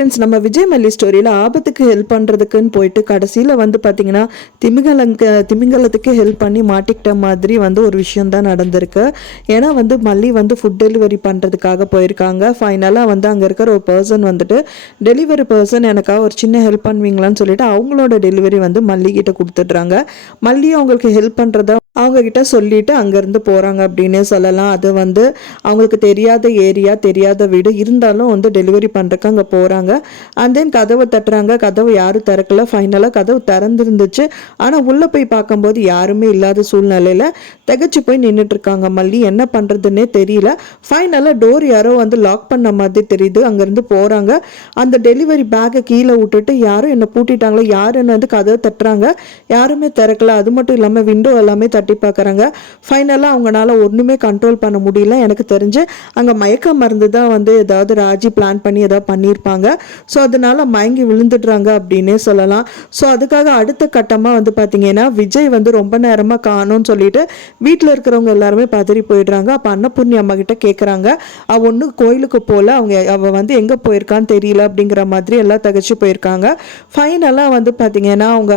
Friends, நம்ம விஜய் மல்லி ஸ்டோரியில் ஆபத்துக்கு ஹெல்ப் பண்ணுறதுக்குன்னு போயிட்டு கடைசியில் வந்து பார்த்தீங்கன்னா திமிங்கலத்துக்கு ஹெல்ப் பண்ணி மாட்டிக்கிட்ட மாதிரி வந்து ஒரு விஷயம் தான் நடந்திருக்கு. ஏன்னா வந்து மல்லி வந்து ஃபுட் டெலிவரி பண்ணுறதுக்காக போயிருக்காங்க. ஃபைனலாக வந்து அங்கே இருக்கிற ஒரு பர்சன் வந்துட்டு டெலிவரி பர்சன் எனக்காக ஒரு சின்ன ஹெல்ப் பண்ணுவீங்களான்னு சொல்லிட்டு அவங்களோட டெலிவரி வந்து மல்லி கிட்ட கொடுத்துட்றாங்க. மல்லி அவங்களுக்கு ஹெல்ப் பண்ணுறதா அவங்கக்கிட்ட சொல்லிட்டு அங்கேருந்து போகிறாங்க அப்படின்னே சொல்லலாம். அது வந்து அவங்களுக்கு தெரியாத ஏரியா, தெரியாத வீடு இருந்தாலும் வந்து டெலிவரி பண்ணுறக்கு அங்கே போகிறாங்க. அண்ட் தென் கதவை தட்டுறாங்க. கதவு யாரும் திறக்கல. ஃபைனலாக கதவு திறந்துருந்துச்சு. ஆனால் உள்ளே போய் பார்க்கும்போது யாருமே இல்லாத சூழ்நிலையில் திகச்சு போய் நின்றுட்டுருக்காங்க மல்லி. என்ன பண்ணுறதுன்னே தெரியல. ஃபைனலாக டோர் யாரோ வந்து லாக் பண்ண மாதிரி தெரியுது. அங்கேருந்து போகிறாங்க. அந்த டெலிவரி பேக்கை கீழே விட்டுட்டு யாரும் என்னை பூட்டிட்டாங்களோ, யாருன்னு வந்து கதவை தட்டுறாங்க. யாருமே திறக்கல. அது மட்டும் இல்லாமல் விண்டோ எல்லாமே தட்டி பார்க்குறாங்க. ஃபைனலாக அவங்களால ஒன்றுமே கண்ட்ரோல் பண்ண முடியல. எனக்கு தெரிஞ்சு அங்கே மயக்க மருந்து தான் வந்து ஏதாவது ராஜி பிளான் பண்ணி ஏதாவது பண்ணியிருப்பாங்க. ஸோ அதனால மயங்கி விழுந்துடுறாங்க அப்படின்னே சொல்லலாம். ஸோ அதுக்காக அடுத்த கட்டமாக வந்து பார்த்தீங்கன்னா விஜய் வந்து ரொம்ப நேரமாக காணோன்னு சொல்லிட்டு வீட்டில் இருக்கிறவங்க எல்லாருமே பதறி போயிடுறாங்க. அப்போ அன்னபூர்ணி அம்மா கிட்ட கேட்குறாங்க. அவள் ஒன்றும் கோயிலுக்கு போகல, அவள் வந்து எங்கே போயிருக்கான்னு தெரியல அப்படிங்கிற மாதிரி எல்லாம் தகச்சு போயிருக்காங்க. ஃபைனலாக வந்து பார்த்தீங்கன்னா அவங்க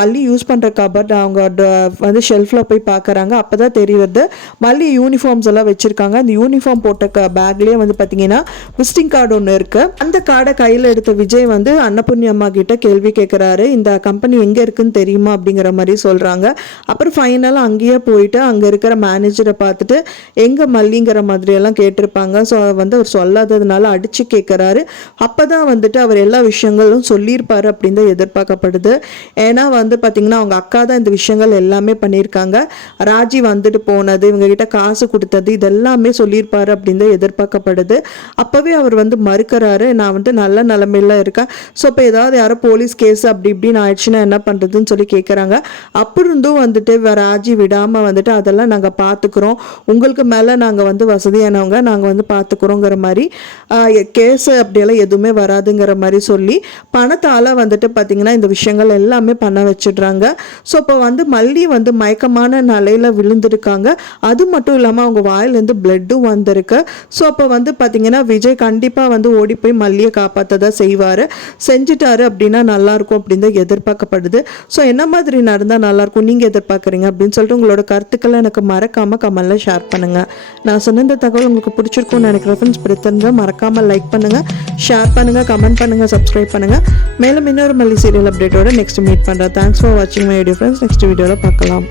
மல்லி யூஸ் பண்ணுற கபர்ட் அவங்க வந்து ஷெல்ஃபில் போய் பார்க்குறாங்க. அப்போ தான் தெரியுது மல்லி யூனிஃபார்ம்ஸ் எல்லாம் வச்சுருக்காங்க. அந்த யூனிஃபார்ம் போட்ட பேக்லேயே வந்து பார்த்தீங்கன்னா விசிட்டிங் கார்டு ஒன்று இருக்குது. அந்த கார்டை கையில் எடுத்த விஜய் வந்து அன்னபூர்ணி அம்மா கிட்ட கேள்வி கேட்குறாரு. இந்த கம்பெனி எங்கே இருக்குன்னு தெரியுமா அப்படிங்கிற மாதிரி சொல்கிறாங்க. அப்புறம் ஃபைனலாக அங்கேயே போயிட்டு அங்கே இருக்கிற மேனேஜரை பார்த்துட்டு எங்கே மல்லிங்கிற மாதிரியெல்லாம் கேட்டிருப்பாங்க. ஸோ வந்து அவர் சொல்லாததுனால அடித்து கேட்குறாரு. அப்போ தான் வந்துட்டு அவர் எல்லா விஷயங்களும் சொல்லியிருப்பார் அப்படின்னு தான் எதிர்பார்க்கப்படுது. ஏன்னா வந்து பார்த்தீங்கன்னா அவங்க அக்கா தான் இந்த விஷயங்கள் எல்லாமே பண்ணியிருக்காங்க. ராஜி வந்துட்டு போனது, இவங்க கிட்ட காசு கொடுத்தது, இதெல்லாமே சொல்லியிருப்பாரு அப்படின்னு தான் எதிர்பார்க்கப்படுது. அப்போவே அவர் வந்து மறுக்கிறாரு. நான் வந்து நல்ல நிலைமையில இருக்கேன். ஸோ இப்போ ஏதாவது யாரோ போலீஸ் கேஸ் அப்படி இப்படின்னு ஆயிடுச்சுன்னா என்ன பண்ணுறதுன்னு சொல்லி கேட்குறாங்க. அப்படி இருந்தும் வந்துட்டு ராஜி விடாமல் வந்துட்டு அதெல்லாம் நாங்கள் பார்த்துக்குறோம், உங்களுக்கு மேலே நாங்கள் வந்து வசதியானவங்க, நாங்கள் வந்து பார்த்துக்குறோங்கிற மாதிரி கேஸு அப்படியெல்லாம் எதுவுமே வராதுங்கிற மாதிரி சொல்லி பணத்தால் வந்துட்டு பார்த்திங்கன்னா இந்த விஷயங்கள் எல்லாமே பண்ண வச்சிடுறாங்க. ஸோ இப்போ வந்து மல்லி வந்து மயக்கமான நிலையில் விழுந்திருக்காங்க. அது மட்டும் இல்லாமல் அவங்க வாயிலேருந்து பிளட்டும் வந்திருக்கு. ஸோ அப்போ வந்து பார்த்திங்கன்னா விஜய் கண்டிப்பாக வந்து ஓடி போய் மல்லியை காப்பாற்றதா செய்வார். செஞ்சுட்டாரு அப்படின்னா நல்லாயிருக்கும் அப்படின்னு தான் எதிர்பார்க்கப்படுது. ஸோ என்ன மாதிரி நடந்தால் நல்லாயிருக்கும் நீங்கள் எதிர்பார்க்குறீங்க அப்படின்னு சொல்லிட்டு உங்களோட கருத்துக்களை எனக்கு மறக்காமல் கமெண்ட்டில் ஷேர் பண்ணுங்கள். நான் சொன்ன இந்த தகவல் உங்களுக்கு பிடிச்சிருக்கும்னு நினைக்கிறேன் ஃப்ரெண்ட்ஸ். பிடித்திருந்தால் மறக்காமல் லைக் பண்ணுங்கள், ஷேர் பண்ணுங்கள், கமெண்ட் பண்ணுங்கள், சப்ஸ்கிரைப் பண்ணுங்கள். மேலும் இன்னொரு மல்லி சீரியல் அப்டேட்டோட நெக்ஸ்ட் மீட் பண்ணுறேன். தேங்க்ஸ் ஃபார் வாட்சிங் மை வீடியோ ஃப்ரெண்ட்ஸ். நெக்ஸ்ட் வீடியோவில் பார்க்கலாம்.